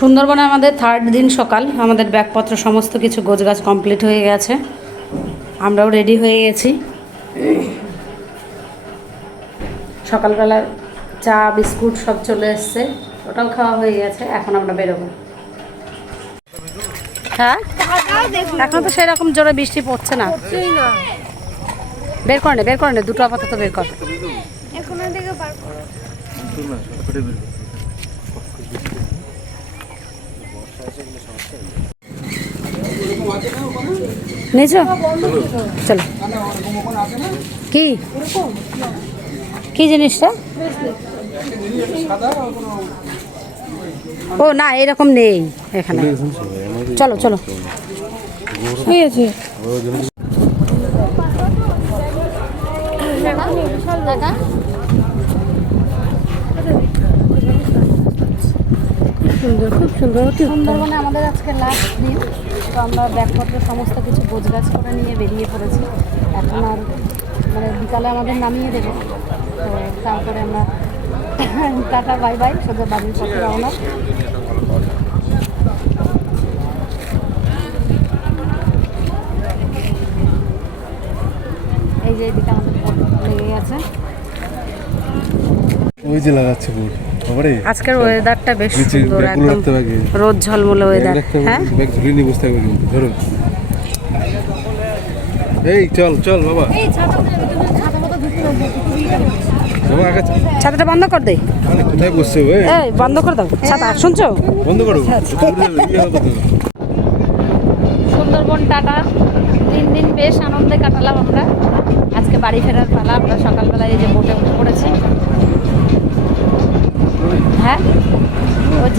সুন্দরবনে আমাদের থার্ড দিন সকাল আমাদের ব্যাগপত্র সমস্ত কিছু গোছগাছ কমপ্লিট হয়ে গেছে। আমরাও রেডি হয়ে গেছি। সকালবেলা চা বিস্কুট সব চলে এসছে। ওটাও খাওয়া হয়ে গেছে এখন আমরা বেরোবো। হ্যাঁ? এখন তো সেরকম জোরে বৃষ্টি পড়ছে না। বের করে নে বের করে নে দুটো আপাতত বের কর। নিয়েছো চলো। কি? কি জিনিসটা? ও না এরকম নেই এখানে। চলো চলো। ঠিক আছে। সুন্দর খুব সুন্দর সুন্দরবনে আমাদের আজকে লাস্ট দিন তো আমরা ব্যাগপত্র সমস্ত কিছু গোছগাছ করে নিয়ে বেরিয়ে পড়েছি। এখন আর মানে বিকালে আমাদের নামিয়ে দেবে। তো তারপরে আমরা টাটা বাই বাই সোজা বাড়ির পথে রওনা। এই যে এদিকে আমাদের লেগে গেছে। ওই যে লাগাচ্ছে বুট আজকের ওয়েদারটা বেশ সুন্দর একদম। রোদ ঝলমলে ওয়েদার হ্যাঁ? ব্যাগ ঝুলিয়ে নিয়ে বসতে হবে কিন্তু ধরুন। এই চল চল বাবা। ছাতাটা বন্ধ কর দে। কোথায় বসছে ওই এই বন্ধ করে দাও। ছাতা শুনছো? বন্ধ করো। ইয়ে হবে তো। সুন্দরবন টাটা। তিন দিন বেশ আনন্দে কাটালাম আমরা। আজকে বাড়ি ফেরার পালা আমরা সকালবেলায় এই যে বোটে উঠে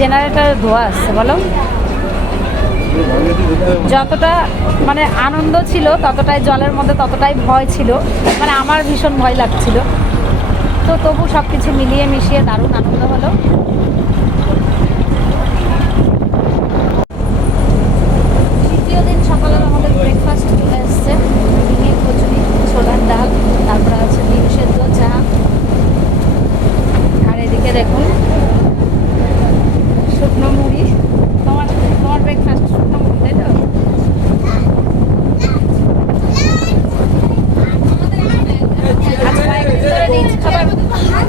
জেনারেটর ধোয়া আসছে, বলো। যতটা মানে আনন্দ ছিল, ততটাই জলের মধ্যে ততটাই ভয় ছিল। মানে আমার ভীষণ ভয় লাগছিল। তো তবু সব কিছু মিলিয়ে মিশিয়ে দারুণ আনন্দ হলো। দিন আমাদের ব্রেকফাস্ট চলে এসছে। কচুরি তারপরে ডিম সেদ্ধ চা। আর এদিকে দেখুন শুকনো মুড়ি তোমার তোমার ব্রেকফাস্ট শুকনো মুড়ি তাই তো আচ্ছা, কয়েকদিন ধরে রিচ খাবার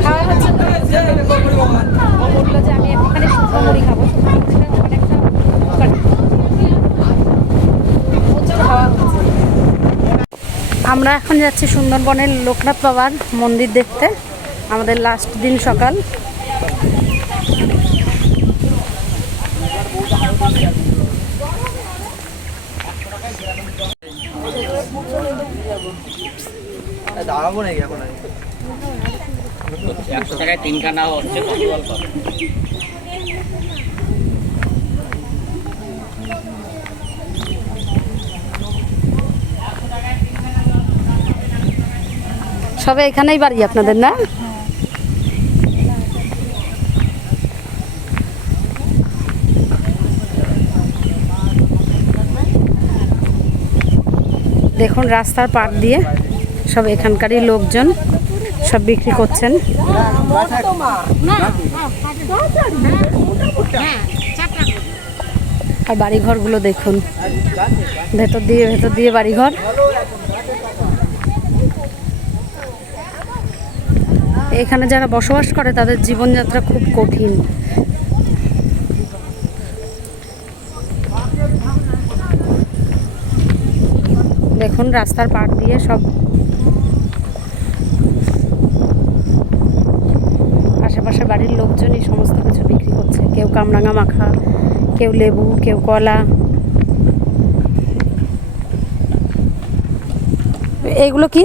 খাওয়া হচ্ছে তো? ও বলল যে আমি একটুখানি শুকনো মুড়ি খাব। আমরা এখন যাচ্ছি সুন্দরবনের লোকনাথ বাবার মন্দির দেখতে, আমাদের লাস্ট দিন সকাল। সবে এখানেই বাড়ি আপনাদের না? দেখুন রাস্তার পার দিয়ে সব এখানকারই লোকজন। সব বিক্রি করছেন? আর বাড়িঘরগুলো দেখুন। ভেতর দিয়ে ভেতর দিয়ে বাড়িঘর। এখানে যারা বসবাস করে, তাদের জীবনযাত্রা খুব কঠিন। দেখুন, রাস্তার পাড় দিয়ে সব বাড়ির লোকজনই সমস্ত কিছু বিক্রি করছে। কেউ কামরাঙা মাখা কেউ লেবু কেউ কলা। এইগুলো কি?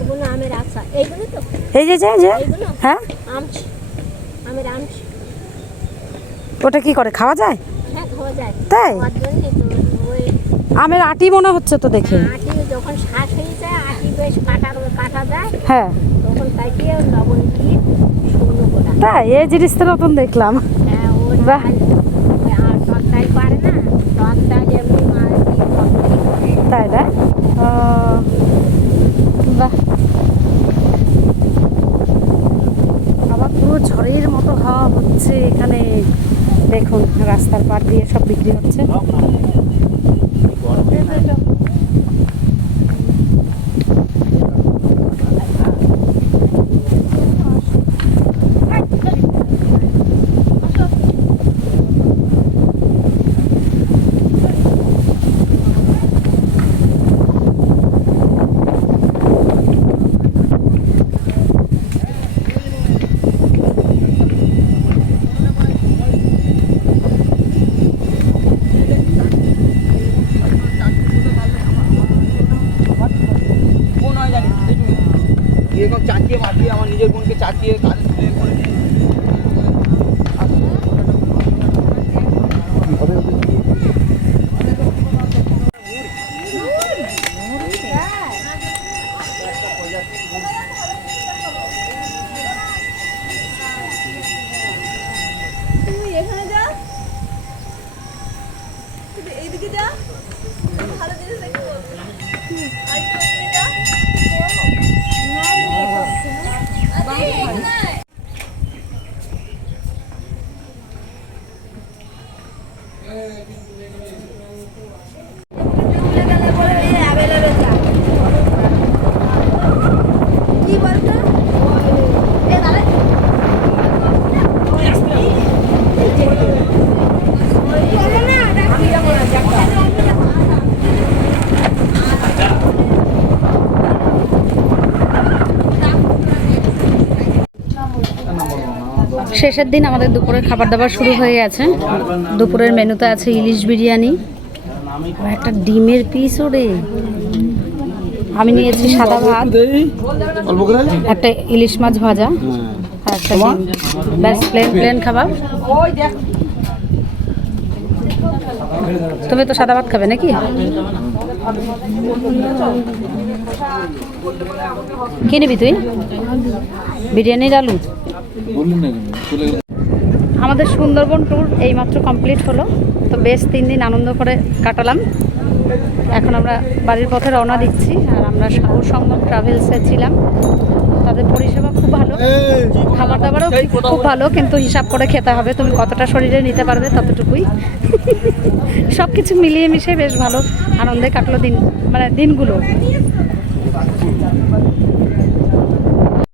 ওগুলো আমের আচার এইগুলো তো? এই যে যে হ্যাঁ? ওটা কি করে খাওয়া যায়? হ্যাঁ যায়। তাই? আমের আটি মনে হচ্ছে তো দেখে। আটি যখন শ্বাস হয়ে যায় আটি বেশ কাটা কাটা যায় হ্যাঁ। তখন কাটিয়ে লবণ দিয়ে শুকনো করা তাই এই জিনিসটা নতুন দেখলাম। বাহ। তাই না? বাহ। আবার পুরো ঝড়ের মতো হাওয়া হচ্ছে এখানে। দেখুন, রাস্তার পার দিয়ে সব বিক্রি হচ্ছে। নিজের বোনকে চাচিয়ে কি বলতো শেষের দিন আমাদের দুপুরের খাবার দাবার শুরু হয়ে গেছে। দুপুরের মেনুতে আছে ইলিশ বিরিয়ানি একটা ডিমের পিস ওরে। আমি নিয়েছি সাদা ভাত, একটা ইলিশ মাছ ভাজা একটা প্লেন প্লেন খাবার। তুমি তো সাদা ভাত খাবে নাকি? কি নিবি তুই? বিরিয়ানির আলু? আমাদের সুন্দরবন ট্যুর এইমাত্র কমপ্লিট হলো। তো বেশ তিন দিন আনন্দ করে কাটালাম। এখন আমরা বাড়ির পথে রওনা দিচ্ছি আর আমরা সাগর সঙ্গম ট্রাভেলসে ছিলাম। তাদের পরিষেবা খুব ভালো। খাবার দাবারও খুব ভালো, কিন্তু হিসাব করে খেতে হবে। তুমি কতটা শরীরে নিতে পারবে ততটুকুই। সব কিছু মিলিয়ে মিশিয়ে বেশ ভালো আনন্দে কাটলো দিন মানে দিনগুলো।